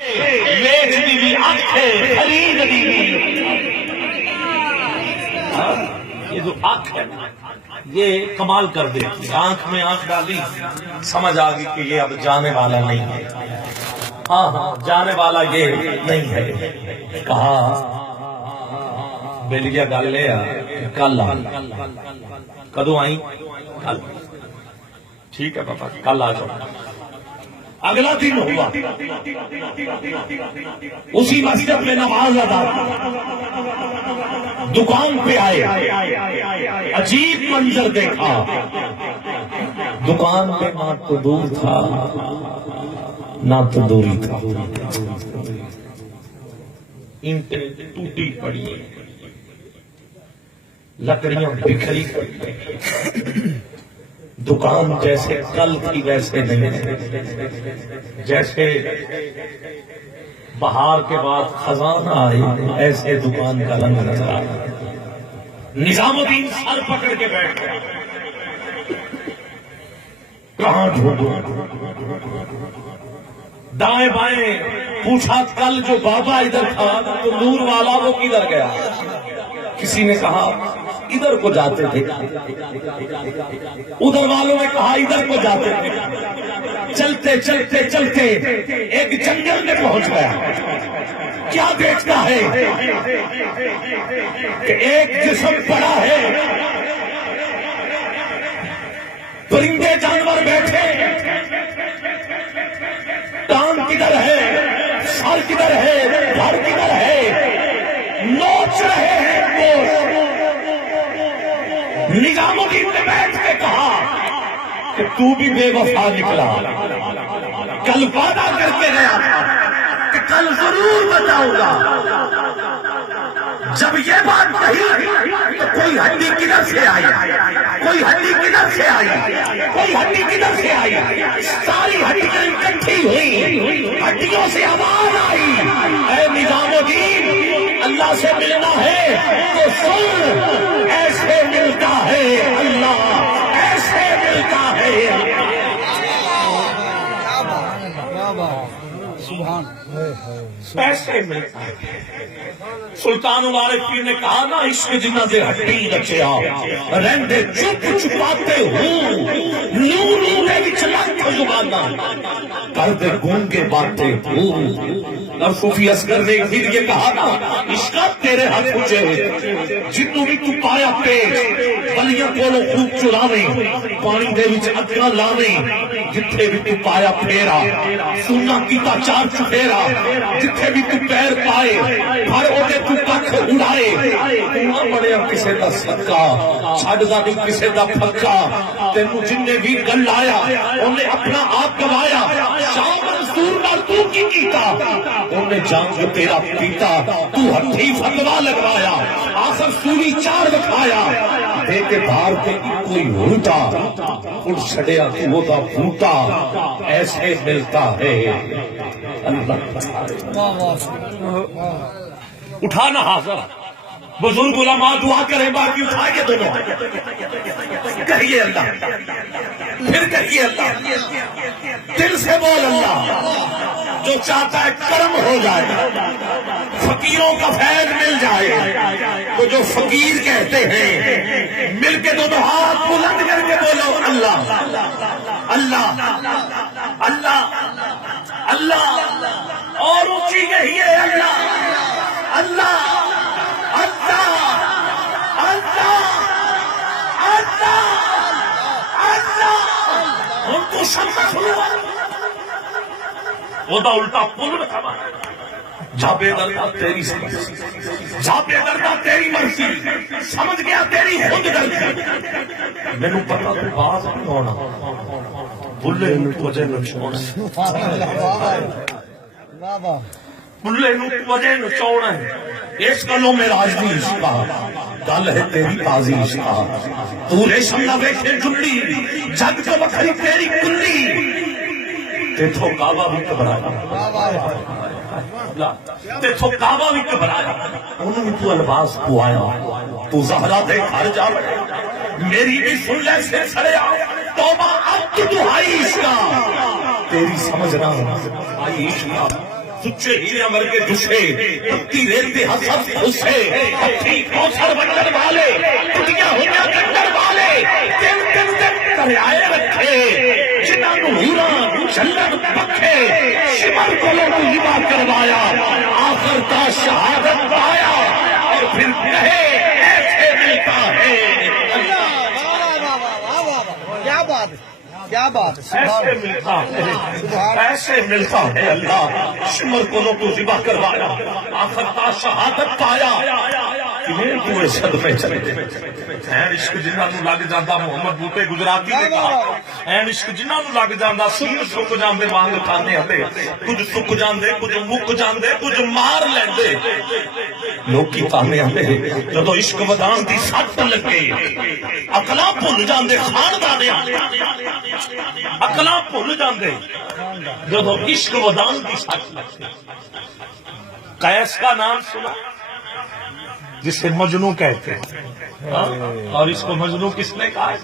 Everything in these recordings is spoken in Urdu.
یہ جو آنکھ ہے یہ کمال کر دے. آنکھ میں آنکھ ڈالی سمجھ آ گئی کہ یہ اب جانے والا نہیں ہے. ہاں جانے والا یہ نہیں ہے. کہا بیلیا گل لے کل کدو آئی کل. ٹھیک ہے پاپا کل آ جاؤ. اگلا دن ہوا اسی مسجد میں نماز ادا دکان پہ آئے. عجیب منظر دیکھا. دکان پہ نہ تو دور تھا نہ تو دوری تھا. اینٹیں ٹوٹی پڑی لکڑیاں بکھری پڑی. دکان جیسے کل تھی ویسے نہیں. جیسے بہار کے بعد خزانہ آئی ایسے دکان کا رنگ نظر آیا. نظام الدین سر پکڑ کے بیٹھ گیا. کہاں ڈھونڈوں. دائیں بائیں پوچھا. کل جو بابا ادھر تھا تو نور والا وہ کدھر گیا. کسی نے کہا ادھر کو جاتے تھے. ادھر والوں نے کہا ادھر کو جاتے تھے. چلتے چلتے چلتے ایک جنگل میں پہنچ گیا. کیا دیکھتا ہے کہ ایک جسم پڑا ہے. پرندے جانور بیٹھے. ٹانگ کدھر ہے سر کدھر ہے دھڑ کدھر ہے. نوچ رہے ہیں گوشت. نظام الدین نے بیٹھ کے کہا کہ تو بھی بے وفا نکلا. کل وعدہ کر کے گیا تھا کہ کل ضرور بتاؤں گا. جب یہ بات کہی تو کوئی ہڈی کدھر سے آئی کوئی ہڈی کدھر سے آئی کوئی ہڈی کدھر سے آئی. ساری ہڈیاں اکٹھی ہوئی. ہڈیوں سے آواز آئی اے نظام الدین اللہ سے ملنا ہے تو سن. ایسے ملتا ہے اللہ ایسے ملتا ہے. ایسے ملتا ہے. سلطان العارف پیر نے کہا نا عشق جنہ دے ہڈی رچیا رہندے چپ چھپاتے ہوں نور نورے وچ لکھ زباناں کردے گونگے باتیں ہوں. اور صوفی اصغر نے پھر یہ کہا نا عشق تیرے ہاتھ پوچھے جنوں بھی تو پایا پیش بلیاں کولوں خوب چراویں پانی دے وچ اگاں لاویں. جتھے بھی تو پایا پھیرا سونا کیتا چار چفیرا. جتھے بھی تو پیر پائے ہر اوتے تو پکھ اڑائے. نہ بڑیا کسے دا صدقہ چھڈدا نہیں کسے دا پھکا. تینوں جن نے بھی گل لایا انہیں اپنا آپ گوایا. شاہ منصور نال تو کی کیتا انہیں جنگ تیرا پیتا. تو ہتھی فتوا لگوایا آخر سوری چار دکھایا. دے کے بھار کے کوئی ہوتا اڑ چھڑیا تو دا پھوٹا. ایسے ملتا ہے اللہ. اٹھانا حاضر بزرگ علماء دعا کریں باقی اٹھائیے دونوں. کہیے اللہ پھر کہیے اللہ. دل سے بول اللہ. جو چاہتا ہے کرم ہو جائے فقیروں کا فیض مل جائے. تو جو فقیر کہتے ہیں مل کے دونوں ہاتھ بلند کر کے بولو اللہ اللہ اللہ اللہ. اور اونچی کہیے اللہ اللہ اللہ اللہ اللہ اللہ. ہم تو شمس ہوا وہ دا الٹا پل میں تھا. جا بے دردہ تیری سمجھ جا بے دردہ تیری مرضی سمجھ گیا تیری خود غلطی. میں نو پتا تو باز نہیں ہونا بلے نو توجہ نو چھوڑنا بلے نو توجہ نو چھوڑنا ہے. اس گلوں میں راجنی عشقہ گل ہے تیری تازی عشقہ. تو ریشم نہ ویکھے جلی جگ تو وکھری تیری کلی. تیتھو کعبہ بھی گھبرایا تیتھو کعبہ بھی گھبرایا. انہوں تو الباس پوایا تو زہرا دے گھر جا بڑے. میری بھی سن لے سے سڑیا توبہ اب تو دہائی عشقہ. تیری سمجھ نہ آئی عشقہ سچے ہی امر کے جسے تبتی رہتے حسد اسے ہتھی کوثر بندر والے ٹوٹیاں ہویا کنڈر والے دن دن دن کر آئے رکھے جنہاں نو ہورا جلد پکھے شمر کو لوگوں ہبا کروایا آخر تا شہادت پایا اور پھر کہے ایسے ملتا ہے کیا بات ہے کیا بات ایسے ملتا ہے ایسے ملتا ہے اللہ شمر کو لوگوں ذبح کروایا آخر تا شہادت پایا کہیں پورے صدمے چلے این عشق جنہاں نو لگ جاندہ محمد بوٹے گجراتی نے کہا این عشق جنہاں نو لگ جاندہ سن سک جاندے وانگ کھانے ہتے کچھ سک جاندے کچھ مک جاندے کچھ مار لیندے لوگ کی تانے ہتے جدو عشق ودان دی سٹ لگے اقلاں بھول جاندے خاندانے اقلاں بھول جاندے جدو عشق ودان دی سٹ لگے قیس کا نام سنا جسے مجنوں کہتے ہیں اور اس کو مجنوں کس نے کہا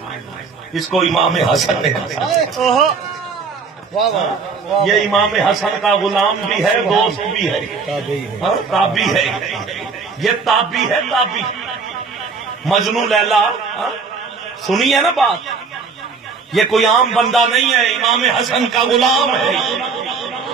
اس کو امام حسن نے کہا یہ امام حسن کا غلام بھی ہے دوست بھی ہے تابی ہے یہ تابی ہے تابی مجنوں لیلا سنی ہے نا بات یہ کوئی عام بندہ نہیں ہے امام حسن کا غلام ہے